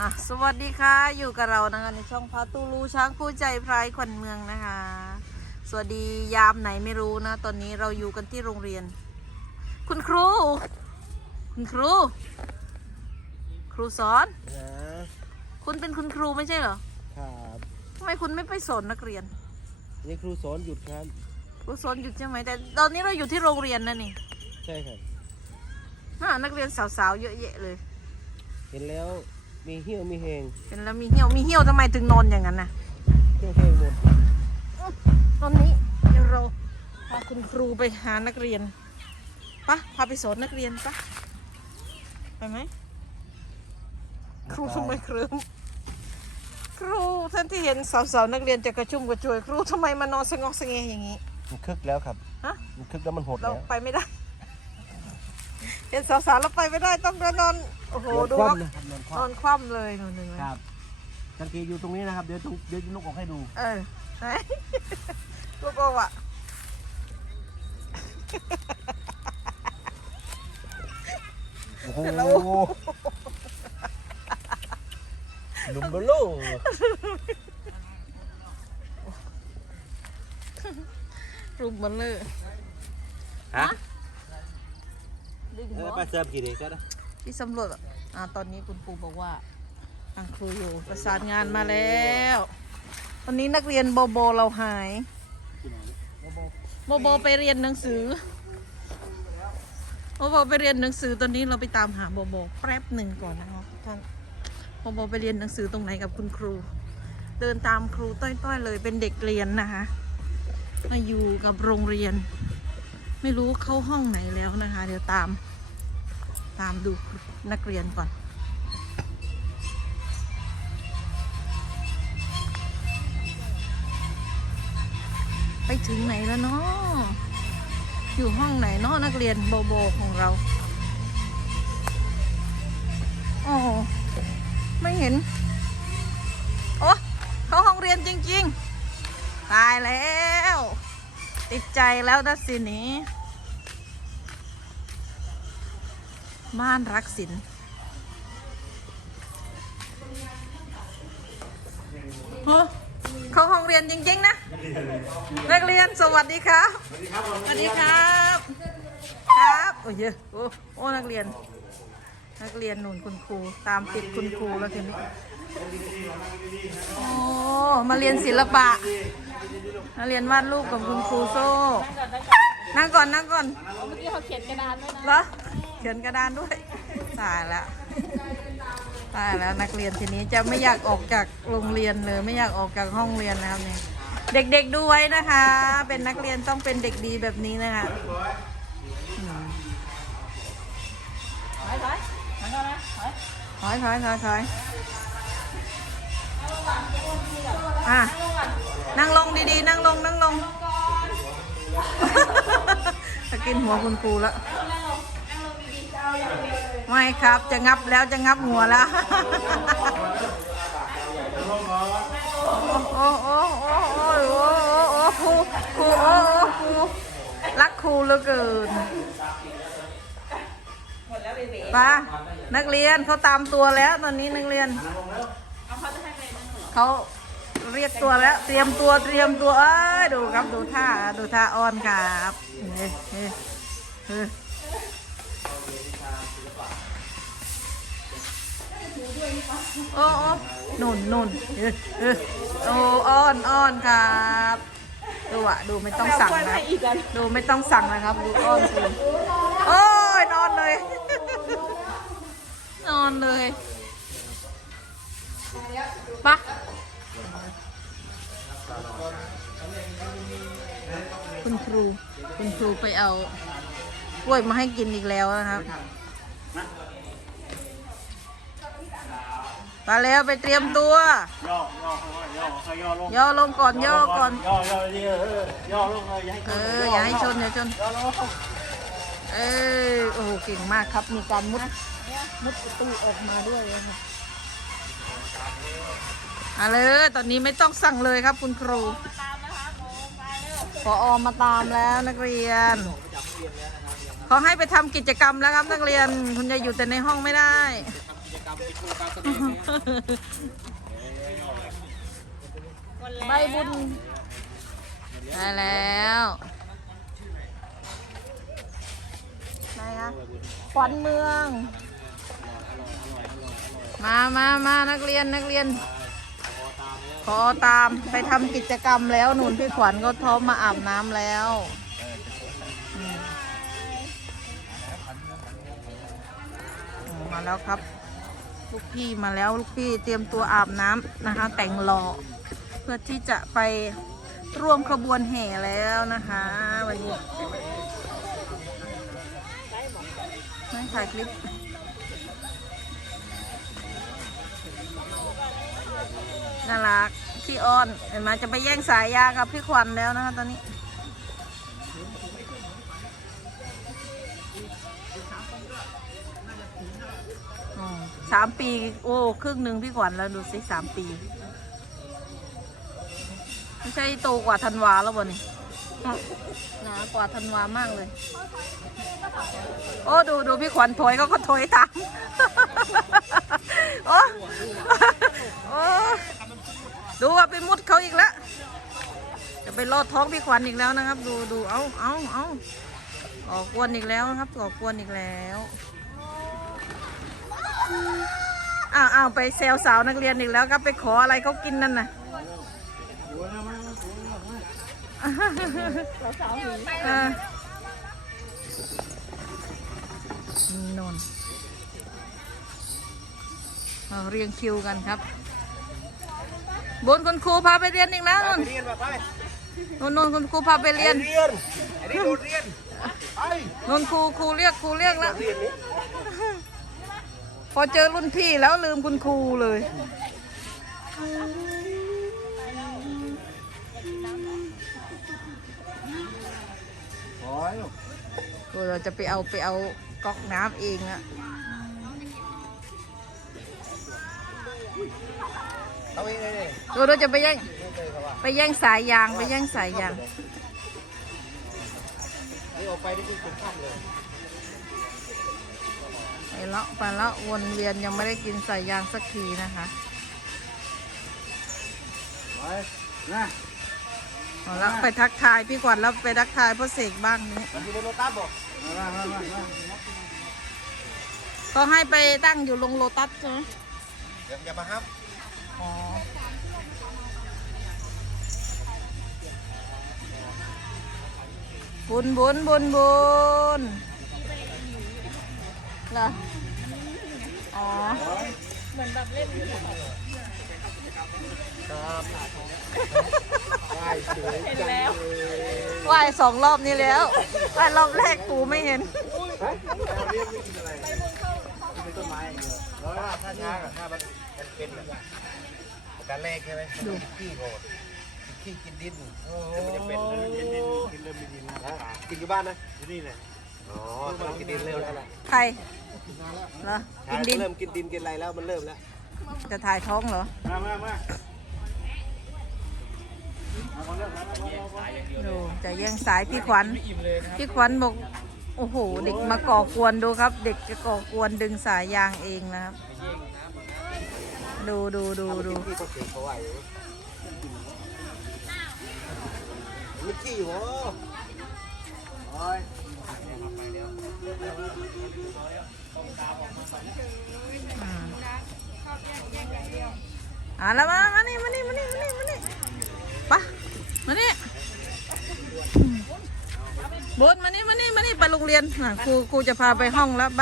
อะสวัสดีค่ะ อยู่กับเรานะคะในช่องพาตูลูช้างคู่ใจพรายขวัญเมืองนะคะ สวัสดียามไหนไม่รู้นะ ตอนนี้เราอยู่กันที่โรงเรียน คุณครู คุณครู ครูสอน นะคุณเป็นคุณครูไม่ใช่เหรอครับทำไมคุณไม่ไปสอนนักเรียน นี่ครูสอนหยุดครับ ครูสอนหยุดใช่ไหมแต่ตอนนี้เราอยู่ที่โรงเรียนนะนี่ใช่ครับ น่านักเรียนสาวๆเยอะแยะเลย เห็นแล้ว มีเหี้ยวมีแหงเป็นแล้วมีเหี่ยวมีเหี่ยวทำไมถึงนอนอย่างนั้นนะเหี้ยวแหงหมดตอนนี้เดี๋ยวเราพาคุณครูไปหานักเรียนปะพาไปสอนนักเรียนปะไปไหมครูทำไมเคลิ้มครูท่านที่เห็นสาวๆนักเรียนจะกระชุ่มกระชวย ครูทำไมมานอนสงอกสงเงยอย่างนี้ มันคึกแล้วครับฮะมันคึกแล้วมันหดเราแล้ว ไปไม่ได้ เห็นสาวๆเราไปไม่ได้ต้องเดินนอนโอ้โหนอนดูคครับว่ำนะครับนอนคนว่อนคว่ำเลยหนูหนึ่งำครับสังเกตอยู่ตรงนี้นะครับ เดี๋ยวต้องเดี๋ยวจะลุกออกให้ดู เออไหน ลูกบอกว่าโอ้โหลุมเบลโล่รูปมันเลยฮะดึง เอหัอวไปเสิร์ฟกี่เด็กก็ได้ที่สำรวจอะอ่าตอนนี้คุณครูบอกว่าทางครูอยู่ประสานงานมาแล้ววันนี้นักเรียนโบโบเราหายโบโบไปเรียนหนังสือโบโบไปเรียนหนังสือตอนนี้เราไปตามหาโบโบแป๊บหนึ่งก่อนนะคะท่านโบโบไปเรียนหนังสือตรงไหนกับคุณครู เดินตามครูต้อยๆเลยเป็นเด็กเรียนนะคะมาอยู่กับโรงเรียน ไม่รู้เข้าห้องไหนแล้วนะคะ เดี๋ยวตาม ตามดูนักเรียนก่อน ไปถึงไหนแล้วเนาะอยู่ห้องไหนเนาะนักเรียนโบโบของเราโอ้ไม่เห็น โอ้เขาห้องเรียนจริง ๆ ตายแล้ว ติดใจแล้วนะสินี้ ม่านรักศิลป์เฮ้อเข้าห้องเรียนจริง ๆ นะ นักเรียนสวัสดีครับ สวัสดีครับ ครับ โอ้ยเยอะโอ้โอ้นักเรียน นักเรียนหนุนคุณครูตามติดคุณครูแล้วทีนี้โอ้มาเรียนศิลปะ มาเรียนวาดรูปกับคุณครูโซ่ นั่งก่อนนั่งก่อนเมื่อกี้เขาเขียนกระดานไว้นะเหรอ เขียนกระดานด้วย ตายแล้วตายแล้วนักเรียนทีนี้จะไม่อยากออกจากโรงเรียนเลยไม่อยากออกจากห้องเรียนนะครับเนี่ยเด็กๆดูไว้นะคะ เป็นนักเรียนต้องเป็นเด็กดีแบบนี้นะคะถอยถอยถอยก่อนนะถอยถอยถอยถอยถอยอะนั่งลงดีๆ นั่งลงนั่งลงจะกินหัวคุณครูแล้ว ไม่ครับจะงับแล้วจะงับหัวแล้วโอ้โอ้โอ้โอ้โอ้โอ้โอ้ครูครูโอ้โอ้ครูรักครูเหลือเกินป้านักเรียนเขาตามตัวแล้วตอนนี้นักเรียน เขาเรียกตัวแล้ว เตรียมตัวเตรียมตัวเอ้ยดูครับดูท่าดูท่าอ้อนครับเฮ้ เฮ้ยเฮ้ยโอ้โอ้นุ่นนุ่นเออเออโอ้อ้อนอ้อนครับดูอะดูไม่ต้องสั่งนะอีกอันดูไม่ต้องสั่งนะครับ ดูอ้อนคุณโอ้ยนอนเลย นอนเลยปะคุณครูคุณครูไปเอาก ล้วยมาให้กินอีกแล้วนะครับมาแล้วไปเตรียมตัว ย่อย่อย่อย่อลงย่อลงก่อนย่อก่อนย่อย่อเออย่อลงเลยอย่าให้เอออย่าให้ชนอย่าชนย่อลงเออโอ้โหเก่งมากครับมีการมุดมุดประตูออกมาด้วยนะครับเอาเลยตอนนี้ไม่ต้องสั่งเลยครับคุณครูตามนะคะโมไปเร็วพออมาตามแล้วนักเรียนเขาให้ไปทำกิจกรรมแล้วครับนักเรียน คุณจะอยู่แต่ในห้องไม่ได้ ทำกิจกรรมไปโชว์การแสดงเนี่ยใบบุญได้แล้วไหนคะขวัญเมือง มามามานักเรียนนักเรียน ขอตามไปทำกิจกรรมแล้วหนุนพี่ขวัญก็ท้อมมาอาบน้ำแล้ว แล้วครับ ลูกพี่มาแล้วลูกพี่เตรียมตัวอาบน้ำนะคะ แต่งหล่อเพื่อที่จะไปร่วมขบวนแห่แล้วนะคะ วันนี้ไม่ถ่ายคลิปน่ารักพี่อ้อนเห็นไหมจะไปแย่งสายยากับพี่ขวัญแล้วนะคะตอนนี้ สามปี โอ้ ครึ่งหนึ่งพี่ขวัญแล้วดูสิสามปี ไม่ใช่โตกว่าธันวาแล้วบ่นี่หนากว่าธันวามากเลย โอ้ ดูดูพี่ขวัญถอยเขาก็ถอยตามโอ้โอ้ดูว่าไปมุดเขาอีกแล้วจะไปลอดท้องพี่ขวัญอีกแล้วนะครับ ดูดูเอาเอาเอาก่อกวนอีกแล้วนะครับก่อกวนอีกแล้ว อ้าวอ้าวไปแซวสาวนักเรียนอีกแล้วครับไปขออะไรเขากินนั่นน่ะเราสาวหนีอ่าโนนเอาเรียงคิวกันครับ บนคุณครูพาไปเรียนอีกแล้วนนเรียนมาไปนนนนคุณครูพาไปเรียนเรียนไอ้นี่โดนเรียนไปนนครูครูเรียกครูเรียกแล้วเรียนนี้ พอเจอรุ่นพี่แล้วลืมคุณครูเลยโอ้ยตัวเราจะไปเอาไปเอาก๊อกน้ำเองอะเอาเองเลยตัวเราจะไปแย่งเลยครับว่าไปแย่งสายยางไปแย่งสายยาง นี่ออกไปนี่คือจุดข้ามเลย ไปแล้วไปแล้ววนเวียนยังไม่ได้กินสายยางสักทีนะคะไปนะเอาละไปทักทายพี่ขวัญแล้วไปทักทายพ่อเสกบ้างนี้มันอยู่ในโลตัสบอกมามามามาเขาให้ไปตั้งอยู่ลงโลตัสใช่ไหมเดี๋ยวอย่ามาครับอ๋อบุญบุญบุญบุญ เหรอ อ๋อ เหมือนแบบเล่นได้สวยเห็นแล้วไหว่ายสองรอบนี้แล้วไหว่ายรอบแรกปูไม่เห็นเฮ้ยเราเรียนไม่กินอะไรเป็นต้นไม้อย่างเดียวแล้วถ้าช้ากับถ้ามันมันเป็นแบบการแรกใช่ไหมขี้โหดขี้กินดินมันจะเป็นกินดินกินเริ่มมีดินนะกินอยู่บ้านนะอยู่นี่แหละ อ๋อเริ่มกินดินเร็วแล้วล่ะใครเหรอกินดินเริ่มกินดินกินอะไรแล้วมันเริ่มแล้ว จะถ่ายท้องเหรอ มามามาดูจะแย่งสายพี่ขวัญพี่ขวัญบอกโอ้โห เด็กมาก่อกวนดูครับ เด็กจะก่อกวนดึงสายยางเองนะครับ ดูดูดูดูขี้ก็เสียเขาไหวมันขี้หัวโอ้ยอืมอะแล้วมามานี่มานี่มานี่มานี่มานี่ไปะมานี่อืมบนมานี่มานี่มานี่ไปโรงเรียนน่ะครูครูจะพาไปห้องแล้วไป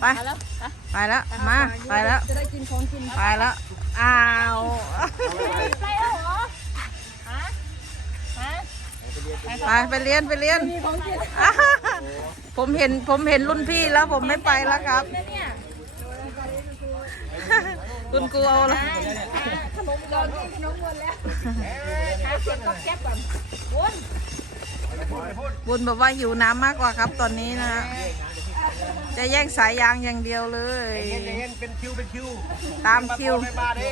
ไปมาแล้วอะไปแล้วมาไปแล้วจะได้กินของกินไปแล้วอ้าวไปแล้วเหรอฮะฮะไปไปเรียนไปเรียนมีของกินอ่า ผมเห็นผมเห็นรุ่นพี่แล้วผมไม่ไปแล้วครับนะเนี่ยคุณครูเอาละขนมรอนขนมวนแล้วหาเสียงก็แก๊บก่อนวนบุญบอกว่าหิวน้ำมากกว่าครับตอนนี้นะ จะแย่งสายยางอย่างเดียวเลย เย็นเย็นเป็นคิวเป็นคิว ตามคิวไม่มาดิ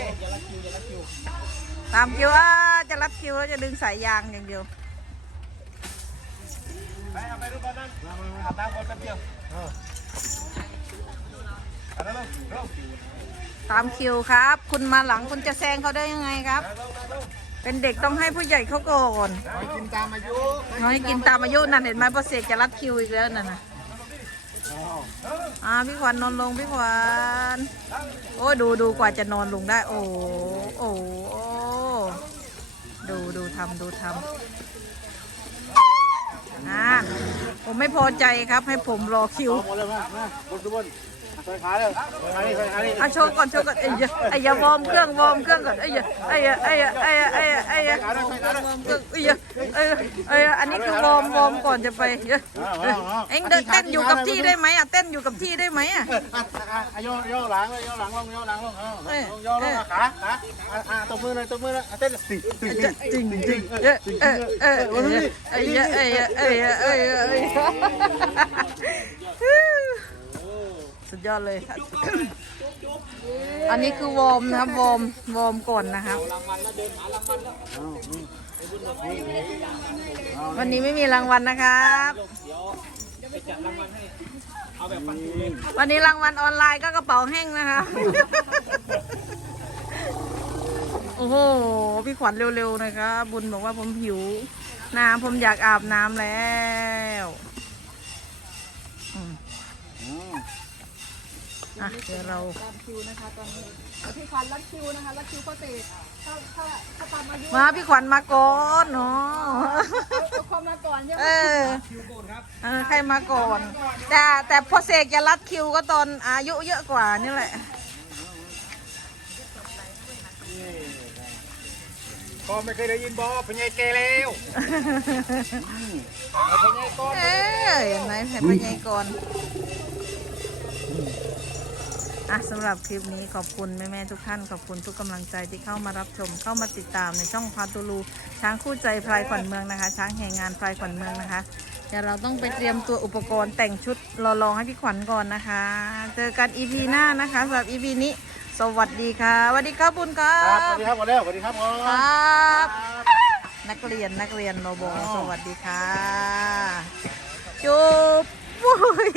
ตามคิวอ่าจะรับคิวแล้วจะดึงสายยางอย่างเดียว ไปเอาไปรูปบ้านนั้นอาบน้ำก่อนแป๊บเดียวไปตามคิวครับ คุณมาหลังคุณจะแซงเขาได้ยังไงครับ เป็นเด็กต้องให้ผู้ใหญ่เขาก่อนกินตามอายุน้อยกินตามอายุนั่นเห็นไหมพอเสกจะรัดคิวอีกแล้วนั่นนะอ่าพี่ขวัญนอนลงพี่ขวัญโอ้ดูดูกว่าจะนอนลงได้ โอ้โอ้โอ้ดูดูทำดูทำ อ่าผมไม่พอใจครับให้ผมรอคิว หมดเลยมามาบนทุกคน ใส่ขาเลยขานี่ใส่ขานี่อะโชว์ก่อนโชว์ก่อนไอ้ยะไอ้ยะวอร์มเครื่องวอร์มเครื่องก่อนไอ้ยะไอ้ยะไอ้ยะไอ้ยะไอ้ยะไอ้ยะวอร์มเครื่องไอ้ยะไอ้ยะไอ้ยะอันนี้คือวอร์มวอร์มก่อนจะไปเยอะเอ็งเดินเต้นอยู่กับที่ได้ไหมอะเต้นอยู่กับที่ได้ไหมอะโยโยหลังเลยโยหลังลงโยหลังลงเออโยลงขาขาอ่าตบมือเลยตบมือเลยเต้นสิจริงจริงเออเออเออเออไอ้ยะไอ้ยะไอ้ยะไอ้ยะไอ้ยะ สุดยอดเลยครับ อันนี้คือวอร์มนะครับวอร์มวอร์มก่อนนะครับ วันนี้ไม่มีรางวัลนะครับ วันนี้รางวัลออนไลน์ก็กระเป๋าแห้งนะคะโอ้โห พี่ขวัญเร็วๆหนะครับ บุญบอกว่าผมหิว น้ำผมอยากอาบน้ำแล้ว อะเดี๋ยวเรา ตามคิวนะคะตอนนี้เอาพี่ขวัญรัดคิวนะคะรัดคิวเขาเตะถ้าถ้าถ้าตามอายุมาพี่ขวัญมาก่อนเนาะเอาความมาก่อนใช่ไหมเออเออ ใครมาก่อน แต่แต่พอเสกจะรัดคิวก็ตอนอายุเยอะกว่านี่แหละ ก็ไม่เคยได้ยินบอกเป็นไงแกแล้วเป็นไงก้อนเอ้ยเห็นไหมแผ่พยายก่อน อะสำหรับคลิปนี้ขอบคุณแม่ๆทุกท่านขอบคุณทุกกำลังใจที่เข้ามารับชมเข้ามาติดตามในช่องพาตูลูช้างคู่ใจพลายขวัญเมืองนะคะ ช้างแห่งงานพลายขวัญเมืองนะคะ เดี๋ยวเราต้องไปเตรียมตัวอุปกรณ์แต่งชุดรอลองให้พี่ขวัญก่อนนะคะ เจอกัน EP หน้านะคะสำหรับ EP นี้ สวัสดีค่ะสวัสดีครับบุญครัครับสวับสดีครับหมดแล้วสวัสดีครับครับ นักเรียนนักเรียนโรโบสวัสดีค่ะ จุ๊บวุ้ย